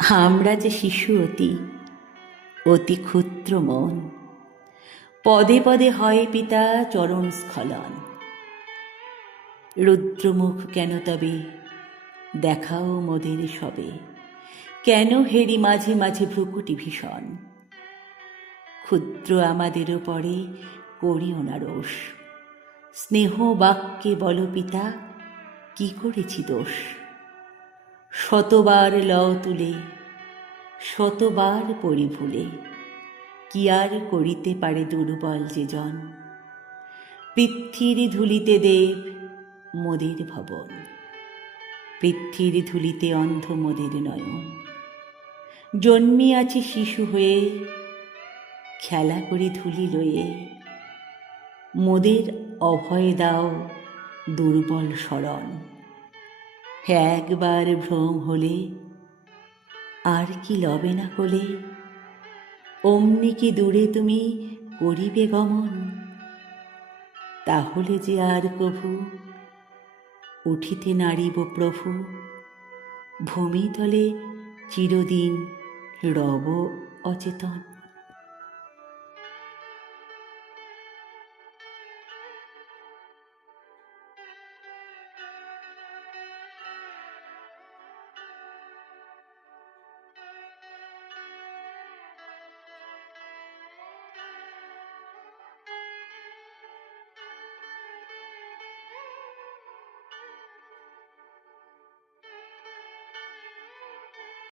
আমরা যে শিশু অতি অতি ক্ষুদ্র মন, পদে পদে হয় পিতা চরণ স্খলন। রুদ্রমুখ কেন তবে দেখাও মোদের সবে, কেন হেরি মাঝে মাঝে ভ্রুকুটি ভীষণ। ক্ষুদ্র আমাদেরও পরে করিও না রোষ, স্নেহ বাক্যে বল পিতা কি করেছি দোষ। শতবার লও তুলে শতবার পড়ি ভুলে, কি আর করিতে পারে দুর্বল যে জন। পৃথ্বীর ধুলিতে দেব মোদের ভবন, পৃথ্বীর ধুলিতে অন্ধ মোদের নয়ন। জন্মিয়াছি শিশু হয়ে খেলা করি ধুলি লয়ে, মোদের অভয় দাও দুর্বল শরণ। একবার ভ্রম হলে আর কি লবে না কোলে, অমনি কি দূরে তুমি করিবে গমন। তাহলে যে আর কভু উঠিতে নারিব প্রভু, ভূমিতলে চিরদিন রব অচেতন।